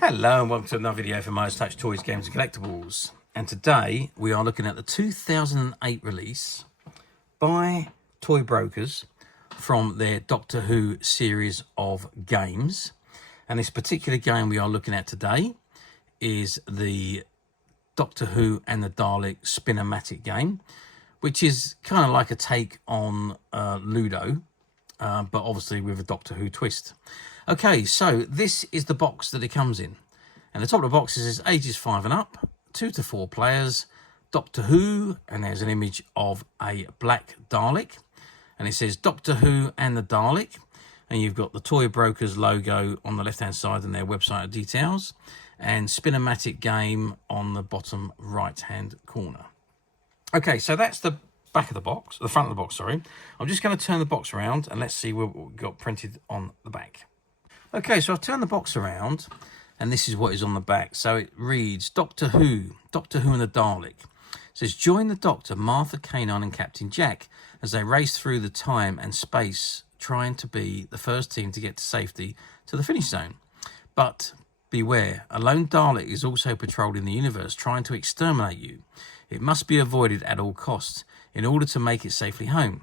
Hello and welcome to another video for Miles Touch Toys, Games and Collectibles. And today we are looking at the 2008 release by Toy Brokers from their Doctor Who series of games. And this particular game we are looking at today is the Doctor Who and the Dalek Spinomatic game, which is kind of like a take on Ludo, but obviously with a Doctor Who twist. Okay, so this is the box that it comes in. And the top of the box is ages 5 and up, 2 to 4 players, Doctor Who, and there's an image of a black Dalek. And it says Doctor Who and the Dalek. And you've got the Toy Brokers logo on the left-hand side and their website details. And Spinomatic game on the bottom right-hand corner. Okay, so that's the back of the box, the front of the box, sorry. I'm just going to turn the box around and let's see what we've got printed on the back. Okay, so I've turned the box around and this is what is on the back. So it reads, Doctor Who and the Dalek. It says, join the Doctor, Martha, K9 and Captain Jack as they race through the time and space, trying to be the first team to get to safety to the finish zone. But beware, a lone Dalek is also patrolling the universe, trying to exterminate you. It must be avoided at all costs in order to make it safely home.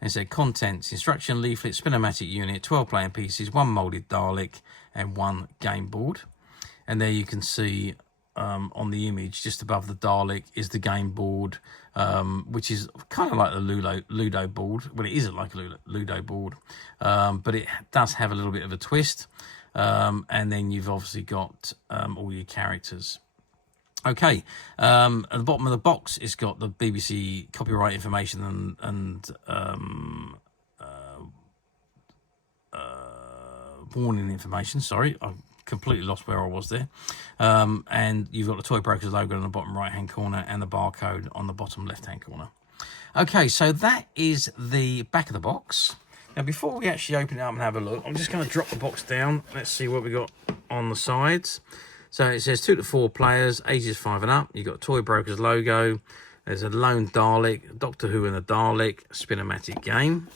And it said contents, instruction leaflet, Spinomatic unit, 12 playing pieces, 1 moulded Dalek and 1 game board. And there you can see on the image just above the Dalek is the game board, which is kind of like the Ludo board. Well, it isn't like a Ludo board, but it does have a little bit of a twist. And then you've obviously got all your characters. Okay, at the bottom of the box, it's got the BBC copyright information and warning information. Sorry, I've completely lost where I was there. And you've got the Toy Brokers logo on the bottom right-hand corner and the barcode on the bottom left-hand corner. Okay, so that is the back of the box. Now, before we actually open it up and have a look, I'm just going to drop the box down. Let's see what we got on the sides. So it says 2 to 4 players, ages 5 and up. You've got Toy Brokers logo. There's a lone Dalek, Doctor Who and the Dalek, Spinomatic game.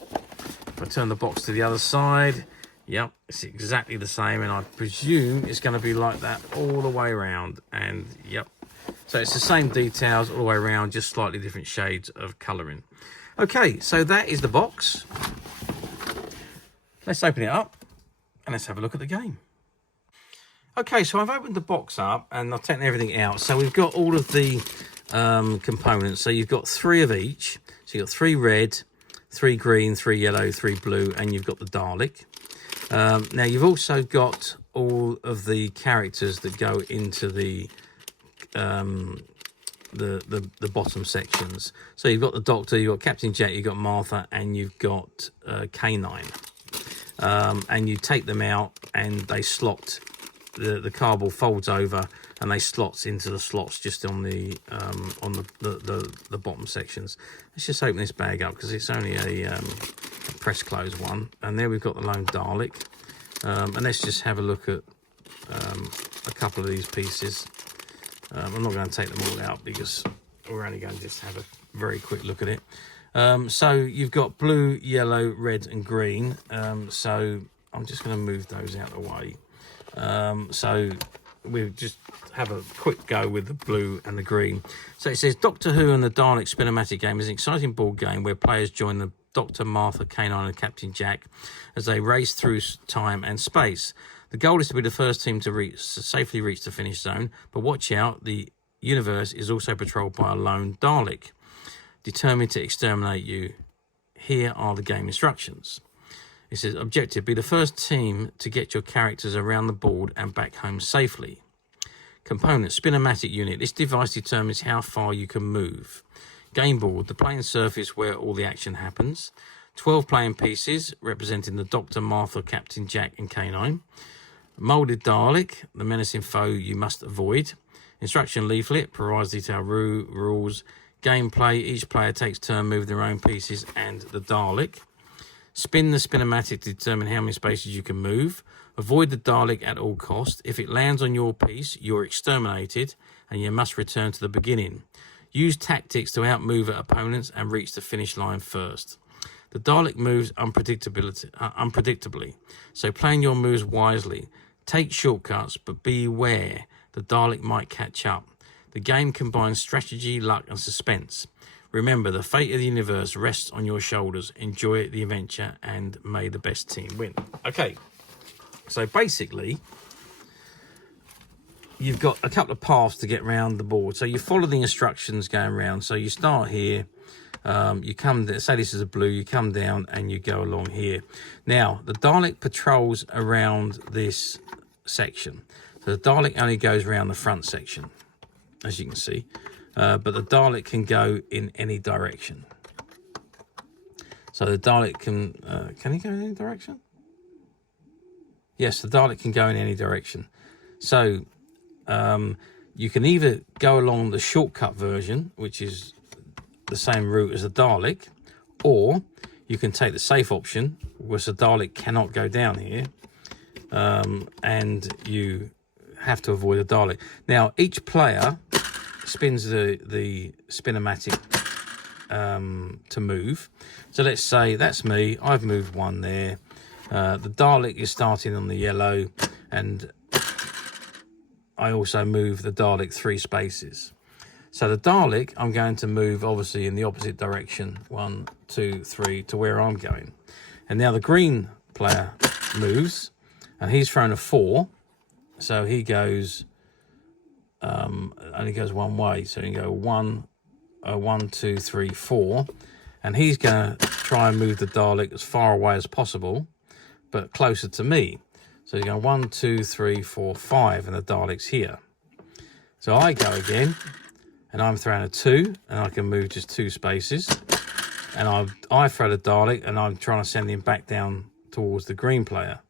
If I turn the box to the other side, yep, it's exactly the same. And I presume it's going to be like that all the way around. And yep, so it's the same details all the way around, just slightly different shades of colouring. Okay, so that is the box. Let's open it up and let's have a look at the game. Okay, so I've opened the box up and I've taken everything out. So we've got all of the components. So you've got 3 of each. So you've got 3 red, 3 green, 3 yellow, 3 blue, and you've got the Dalek. Now you've also got all of the characters that go into the bottom sections. So you've got the Doctor, you've got Captain Jack, you've got Martha, and you've got K9. And you take them out and they slot. The cardboard folds over and they slots into the slots just on the bottom sections. Let's just open this bag up because it's only a press close one. And there we've got the lone Dalek. And let's just have a look at a couple of these pieces. I'm not going to take them all out because we're only going to just have a very quick look at it. So you've got blue, yellow, red and green. So I'm just going to move those out of the way. So we'll just have a quick go with the blue and the green. So it says Doctor Who and the Dalek Spinomatic game is an exciting board game where players join the Doctor, Martha, K9 and Captain Jack as they race through time and space. The goal is to be the first team to safely reach the finish zone, but watch out, the universe is also patrolled by a lone Dalek, determined to exterminate you. Here are the game instructions. It says, objective, be the first team to get your characters around the board and back home safely. Components, Spinomatic unit. This device determines how far you can move. Game board, the playing surface where all the action happens. 12 playing pieces, representing the Doctor, Martha, Captain Jack and K9. Moulded Dalek, the menacing foe you must avoid. Instruction leaflet, provides detailed rules. Gameplay, each player takes turn moving their own pieces and the Dalek. Spin the Spinomatic to determine how many spaces you can move. Avoid the Dalek at all costs. If it lands on your piece, you're exterminated and you must return to the beginning. Use tactics to outmove opponents and reach the finish line first. The Dalek moves unpredictably, so plan your moves wisely. Take shortcuts, but beware, the Dalek might catch up. The game combines strategy, luck and suspense. Remember, the fate of the universe rests on your shoulders. Enjoy the adventure and may the best team win. Okay, so basically, you've got a couple of paths to get around the board. So you follow the instructions going around. So you start here, you come, say this is a blue, you come down and you go along here. Now, the Dalek patrols around this section. So the Dalek only goes around the front section, as you can see. But the Dalek can go in any direction. So the Dalek can he go in any direction? Yes, the Dalek can go in any direction. So you can either go along the shortcut version, which is the same route as the Dalek, or you can take the safe option, which the Dalek cannot go down here, and you have to avoid the Dalek. Now, each player spins the Spinomatic to move. So let's say that's me. I've moved one there. The Dalek is starting on the yellow, and I also move the Dalek 3 spaces. So the Dalek, I'm going to move obviously in the opposite direction, 1, 2, 3, to where I'm going. And now the green player moves, and he's thrown a 4, so he goes only goes one way. So you can go 1, 2, 3, 4, and he's going to try and move the Dalek as far away as possible, but closer to me. So you go 1, 2, 3, 4, 5, and the Dalek's here. So I go again, and I'm throwing a 2, and I can move just 2 spaces. And I throw the Dalek, and I'm trying to send him back down towards the green player.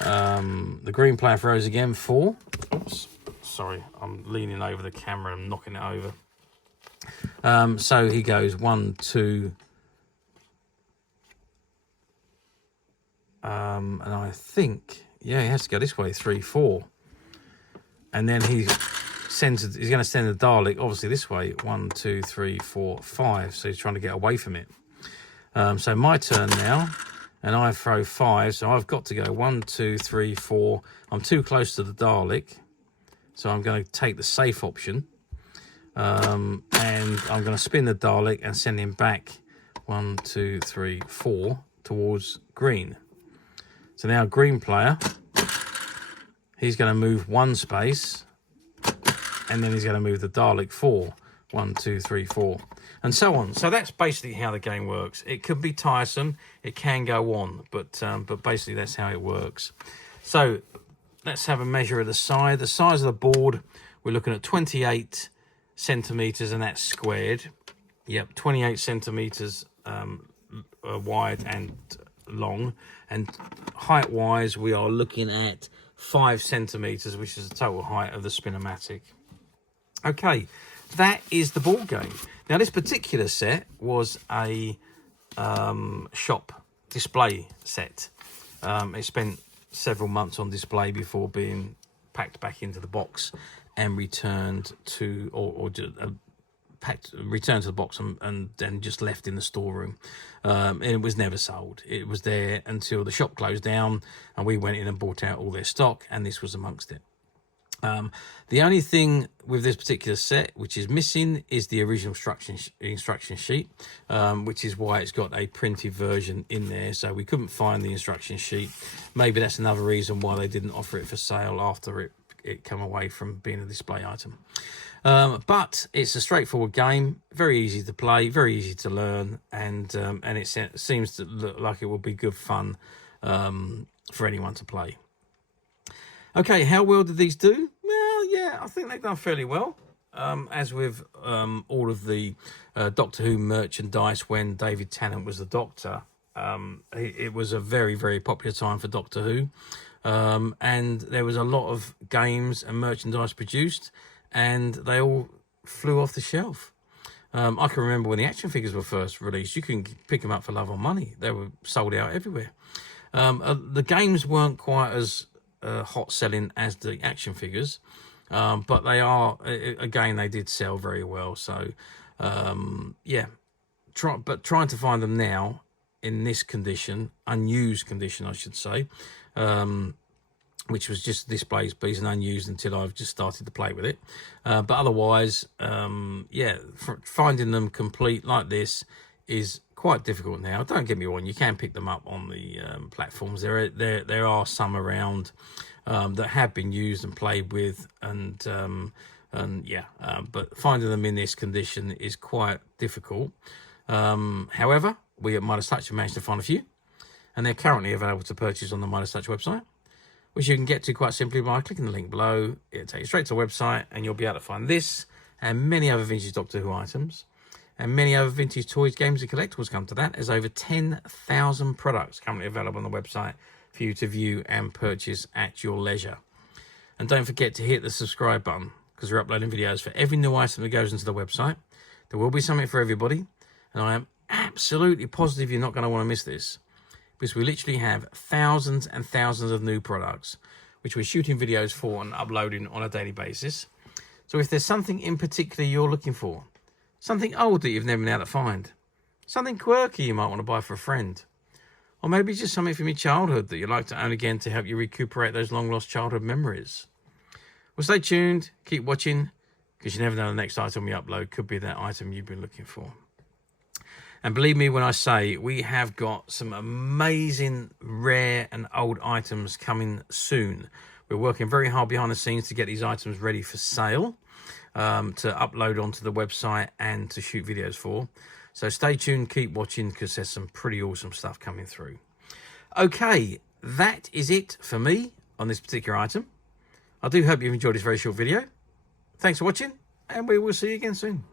The green player throws again 4. Oops, sorry, I'm leaning over the camera and knocking it over. So he goes 1, 2. And I think, yeah, he has to go this way, 3, 4. And then he's going to send the Dalek, obviously, this way, 1, 2, 3, 4, 5. So he's trying to get away from it. So my turn now, and I throw 5. So I've got to go 1, 2, 3, 4. I'm too close to the Dalek. So I'm going to take the safe option. And I'm going to spin the Dalek and send him back 1, 2, 3, 4 towards green. So now green player, he's going to move 1 space, and then he's going to move the Dalek 4. 1, 2, 3, 4, and so on. So that's basically how the game works. It could be tiresome, it can go on, but basically that's how it works. So let's have a measure of the size. The size of the board, we're looking at 28 centimeters, and that's squared. Yep, 28 centimeters wide and long, and height wise we are looking at 5 centimeters, which is the total height of the Spinomatic. Okay, that is the board game. Now this particular set was a shop display set. It spent several months on display before being packed back into the box and returned to returned to the box and then just left in the storeroom. And it was never sold. It was there until the shop closed down, and we went in and bought out all their stock, and this was amongst it. The only thing with this particular set which is missing is the original instruction sheet, which is why it's got a printed version in there. So we couldn't find the instruction sheet. Maybe that's another reason why they didn't offer it for sale after it come away from being a display item. But it's a straightforward game, very easy to play, very easy to learn, and it seems to look like it will be good fun for anyone to play. Okay, how well did these do? Well, yeah, I think they've done fairly well. As with all of the Doctor Who merchandise when David Tennant was the Doctor, it was a very, very popular time for Doctor Who. And there was a lot of games and merchandise produced, and they all flew off the shelf. I can remember when the action figures were first released, you can pick them up for love or money. They were sold out everywhere. The games weren't quite as hot selling as the action figures, but they are, again, they did sell very well. So yeah, trying to find them now in this condition, unused condition I should say, which was just displays piece and unused until I've just started to play with it. But otherwise, yeah, finding them complete like this is quite difficult now. Don't get me wrong, you can pick them up on the platforms. There are some around that have been used and played with, and yeah, but finding them in this condition is quite difficult. However, we at Midas Touch have managed to find a few, and they're currently available to purchase on the Midas Touch website, which you can get to quite simply by clicking the link below. It'll take you straight to the website, and you'll be able to find this and many other vintage Doctor Who items, and many other vintage toys, games and collectibles come to that. There's over 10,000 products currently available on the website for you to view and purchase at your leisure. And don't forget to hit the subscribe button, because we're uploading videos for every new item that goes into the website. There will be something for everybody, and I am absolutely positive you're not going to want to miss this, because we literally have thousands and thousands of new products which we're shooting videos for and uploading on a daily basis. So if there's something in particular you're looking for, something old that you've never been able to find, something quirky you might want to buy for a friend, or maybe just something from your childhood that you'd like to own again to help you recuperate those long lost childhood memories, well, stay tuned, keep watching, because you never know the next item we upload could be that item you've been looking for. And believe me when I say we have got some amazing rare and old items coming soon. We're working very hard behind the scenes to get these items ready for sale, to upload onto the website and to shoot videos for. So stay tuned, keep watching, because there's some pretty awesome stuff coming through. Okay, that is it for me on this particular item. I do hope you've enjoyed this very short video. Thanks for watching, and we will see you again soon.